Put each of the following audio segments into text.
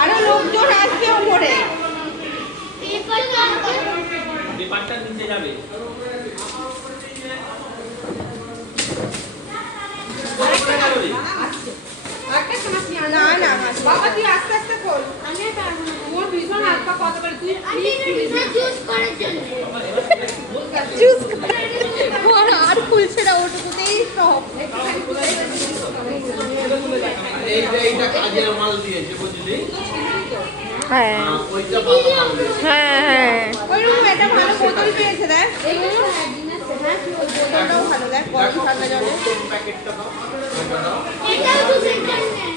আরো লোকজন আসবে উপরে পেপারটা নিচে যাবে না না বাবা তুই আস্তে আস্তে খোল ওর ভীষণ হাত পা কত করে তুই চুজ করার জন্য চুজ করার আর খুলছে না ওটুকুতেই সব এইটা কাজের মাল দিয়েছে বুঝলি হ্যাঁ ওইটা ভালো মাল হ্যাঁ হ্যাঁ ওইরকম একটা ভালো বোতল পেয়েছে দেখ বোতলটাও ভালো দেখ গরম ঠান্ডা জলে প্যাকেটটা দাও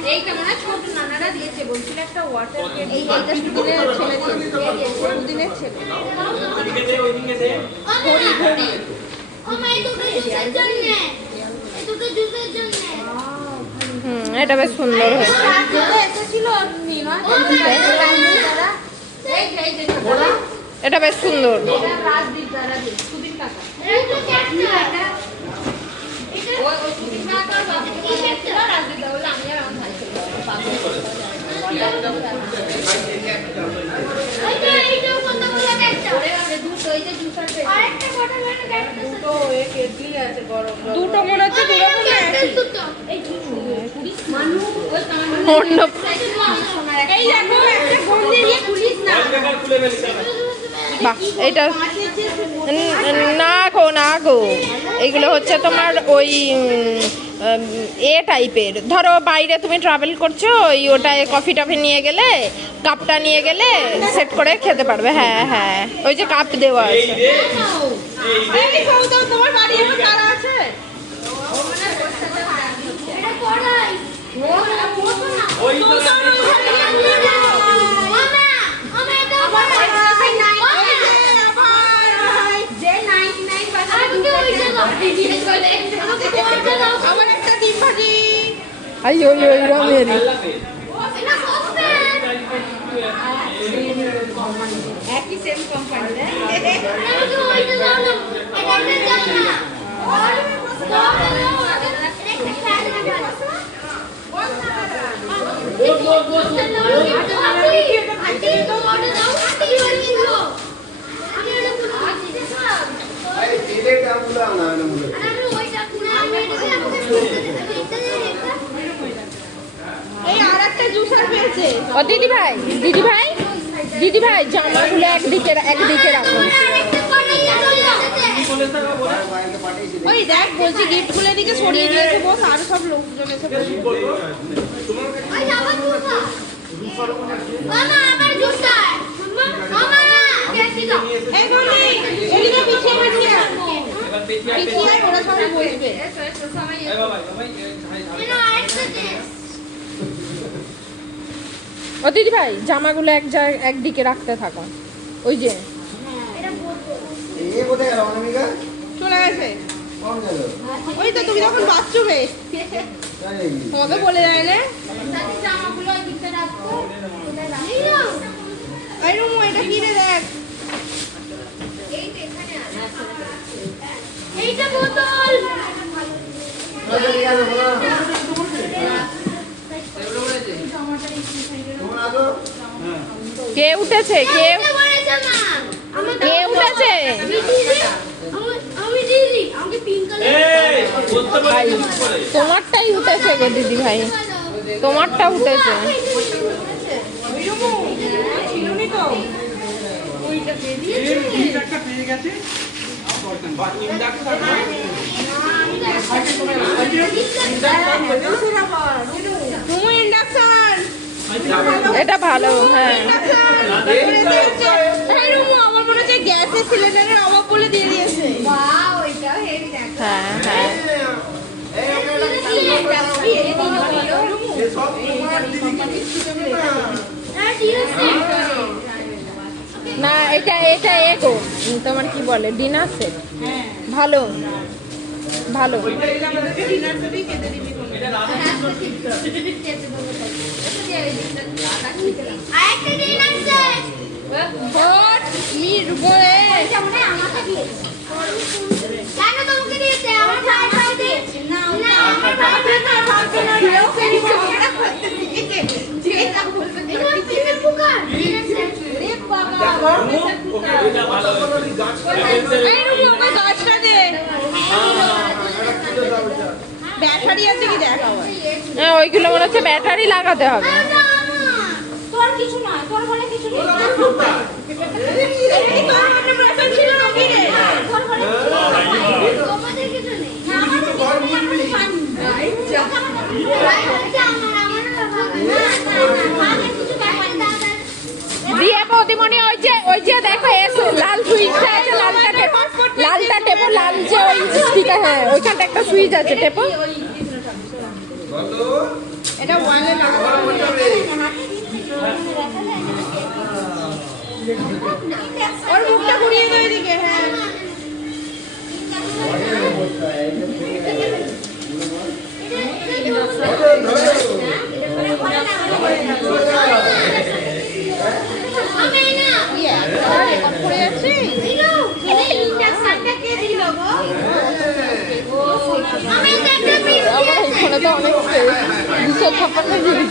এইটা মানে ছোট নানারা দিয়েছে বলছিল একটা ওয়াটার কেন এইটা দুদিনের ছেলে ওইদিকে দে ওইদিকে দে ঘড়ি ঘড়ি এটা বেশ সুন্দর হয়েছে এটা বেশ সুন্দর দুটো মনে হচ্ছে এইটা না গো না গো এইগুলো হচ্ছে তোমার ওই এ টাইপের ধরো বাইরে তুমি ট্রাভেল করছো ওই ওটায় কফি টফি নিয়ে গেলে কাপটা নিয়ে গেলে সেট করে খেতে পারবে হ্যাঁ হ্যাঁ ওই যে কাপ দেওয়া আছে তোমার বাড়ি কারা আছে আমার একটা ডিম ভাজি আইও মেরি একই সেম কোম্পানি ও দিদি ভাই জামাগুলো একদিকে রাখুন ওই দেখ বলছি গিফট গুলো এদিকে সরিয়ে দিয়েছে বস আর সব লোকজন এসে ওরা সবাই বসবে ও দিদি ভাই জামাগুলো একদিকে রাখতে থাকো ওই যে চলে গেছে ওই তো তুমি যখন বাথরুমে তোমাকে বলে দেয় না এটা কিনে দেখ এইটা বোতল কে উঠেছে কে উঠেছে তোমারটাই উঠেছে গো দিদি ভাই তোমারটা উঠেছে এটা ভালো হ্যাঁ আমার মনে হচ্ছে গ্যাসের সিলিন্ডারের অভাব বলে দিয়ে দিয়েছে হ্যাঁ হ্যাঁ সব তোমার দিদিকে কিচ্ছু দেবে না। না এটা এটা এগো তোমার কি বলে ডিনার সেট। ভালো ভালো। ব্যাটারি আছে কি দেখা হ্যাঁ ওইগুলো মনে হচ্ছে ব্যাটারি লাগাতে হবে। তোর কিছু নয়, তোর ঘরে কিছু নেই। এই তোর ঘরে ব্যাটারি ছিল নাকি রে? তোর ঘরে তোমাদের কিছু নেই। আমাদের ঘর মুলবি। দিয়ে বৌদিমণি ওই যে দেখো লাল সুইচটা আছে, লালটা টেপো, লাল যে ওই স্টিকার, হ্যাঁ ওইখানটা একটা সুইচ আছে টেপো। এটা ওয়ালে লাগানো ওর মুখটা ঘুরিয়ে দাও এদিকে। হ্যাঁ আমার এখানে তো অনেক 256 জিবি।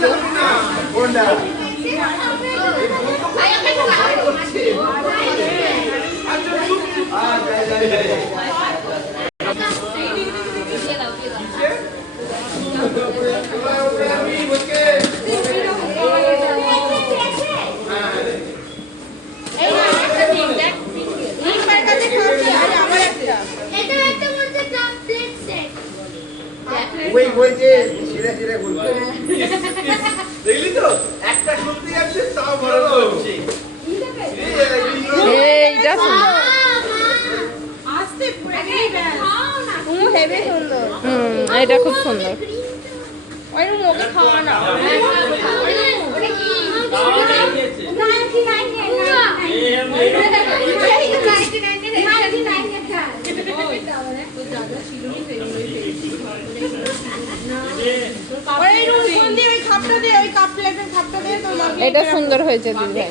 দেখলি তো একটা শুনতে যাচ্ছে তাও বড় হচ্ছে। এইটা সুন্দর। আস্তে পুরো হেভি সুন্দর। এটা খুব সুন্দর। ওই মুখে খাওয়া না। এটা সুন্দর হয়েছে দিদি।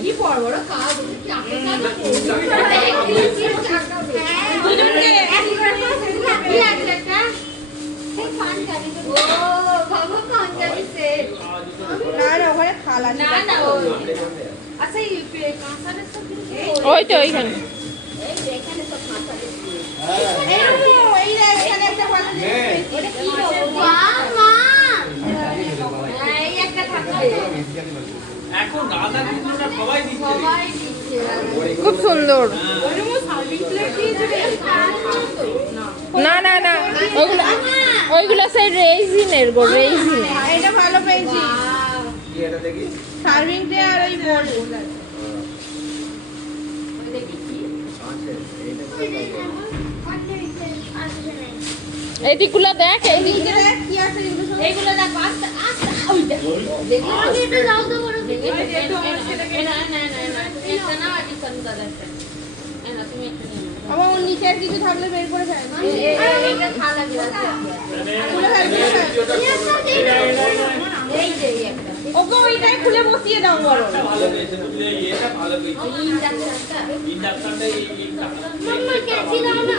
ওই তো ওইখানে এখন রাধা কৃষ্ণটা সবাই দিচ্ছে। খুব সুন্দর। না না না ওইগুলো সেই রেইজিনের গো, রেইজিন। এটা ভালো পেয়েছি। কি এটা দেখি সার্ভিং ট্রে আর ওই বোর্ড। এইদিকগুলো দেখ, এইদিকে দেখ কি আছে এগুলো। এইগুলো দেখ আস্তে আস্তে ওই দেখ দেখো আমি এটা যাও তো বড় দেখে না না না না এটা না আদিসন দাদা এটা না তুমি এটা নিয়ে আবার ওর নিচের কিছু থাকলে বের করে ফেল। এইটা খালা গ্লাস খুলে ফেল। এই যে একটা ওকে ওইটাই খুলে বসিয়ে দাও বড়। ভালো পেয়েছে তুমি এটা ভালো পেয়েছে। ইন্ডাকশনটা এই মাম্মা ক্যাচি দাও না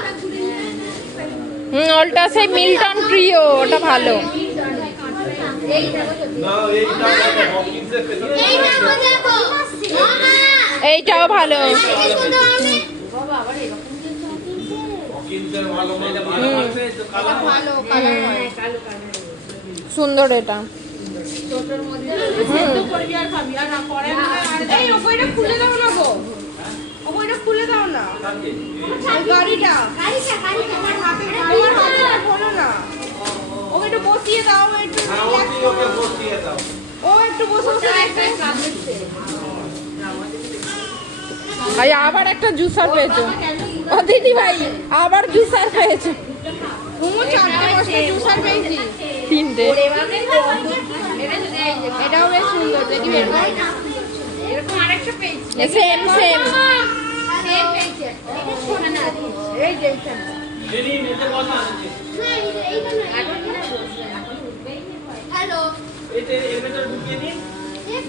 ওটা সেই মিল্টন ট্রিও, ওটা ভালো। এই দেখো না এইটা হকিন্সের এই দেখো দেখো মামা এইটাও ভালো। বাবা আবার এরকম কিছু হকিন্সের ভালো মানে ভালো আছে তো কালার ভালো কালার হয়। কালো কালো সুন্দর এটা। ছোটর মধ্যে সেদ্ধ করবি আর খাবি আর না পরে এই ওইটা খুলে দাও না গো। ওইটা খুলে দাও না। থাকে ওই গাড়িটা কারিটা তোমার হাতে খোলো না। ওকে একটু বসিয়ে দাও একটু। হ্যাঁ ওকে বসিয়ে দাও। ও একটু বসে বসে দেখবে। ভাই আবার একটা জুসার পেয়েছো। ও দিদি ভাই আবার জুসার পেয়েছো। চারটে 5টা জুসার পেয়েছি। তিনটে। এটাও বেশ সুন্দর, দেখি বের কর। এরকম আরেকটা পেয়েছি। Same same. সেম পেয়েছি। এটা ছোট না। এই যে এখানে। দেরি নিতে বসা আছে হ্যালো এতে এর ভেতরে ঢুকিয়ে দিন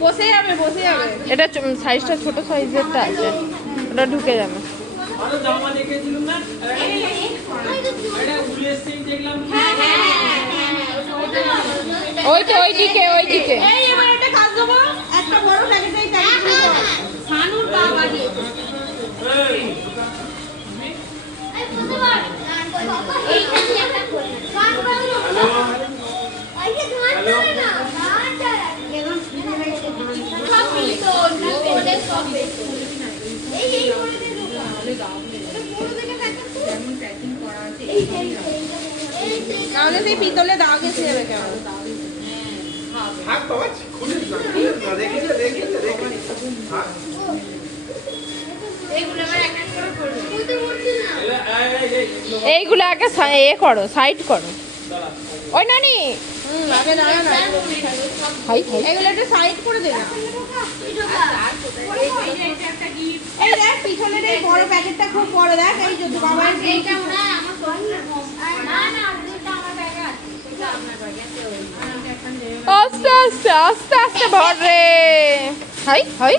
বসে যাবে, বসে যাবে। এটা সাইজটা ছোট সাইজেরটা আছে, ওটা ঢুকে যাবে। আরো জামা দেখেছিলাম না এটা উলের সিং দেখলাম ওইদিকে ওইদিকে। এই এবার একটা কাজ দেবো, একটা বড় প্যাকেট এই প্যাকেট সানুর পা বাড়িয়েছে। এই এই বুঝতে পার এইখানে একটা করে গান বাজলো এই যে গান চলে না গান চলে একদম সব পিতল সব এই করে দে দোকান এটা পুরো দেখে প্যাকেট তো যেমন প্যাকিং করা আছে এই তাহলে সেই পিতলে দাগ এসে যাবে কেমন? থাক বাবা খুলে না রেখে থাক এইগুলো আবার এক এক করে করবে। বুঝতে পারছি না এইগুলো আগে করো, সাইড করো। ওই নানি আগে দাঁড়া না, হাই হাই। এগুলো একটু সাইড করে দে না। এই দেখ পিছনের এই বড় প্যাকেটটা খুব বড়, দেখ এই যে বাবার এইটা না আমার পছন্দের না না দুটো আমার ব্যাগে আছে সেটা আপনার ব্যাগে আছে আস্তে আস্তে আস্তে আস্তে ভর রে। High high